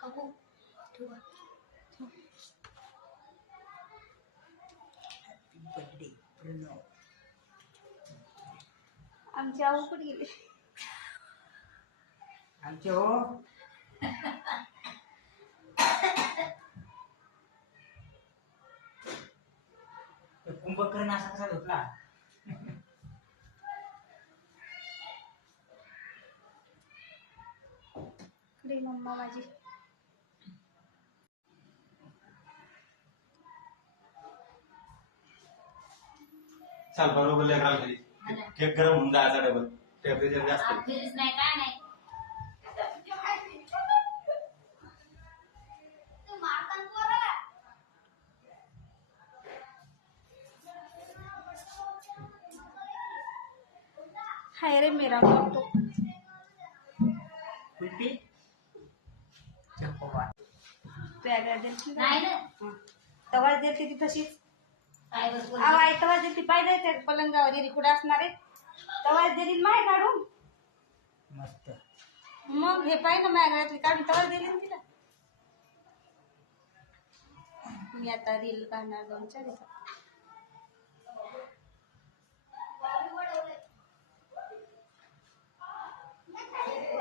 काकू ठेवा. बर्थडे प्रणव. आमची आऊ कुठे गेली? आमचे हो कुंभकर्ण असा कसा झोपला? रे मम्मा माझी. चाल बरोबर लेकराला घरी केक गरम होऊन जायचा डबल टेम्परेचर जास्त नाही काय नाही. हाय रे मेरा तो कुल्फी चकोबार प्यागा देती नाही ना तवा देते ती तशीच. काय बस आवाय तवा देती पाहिजे त्या पलंगावर गेली कुठे असणार आहे. तवा दिली माय काढून. मस्त. मग हे पाहिजे ना माय घरातली काढून तवा दिली ना तिला. मी आता रील काढणार 2-4 दिवसात.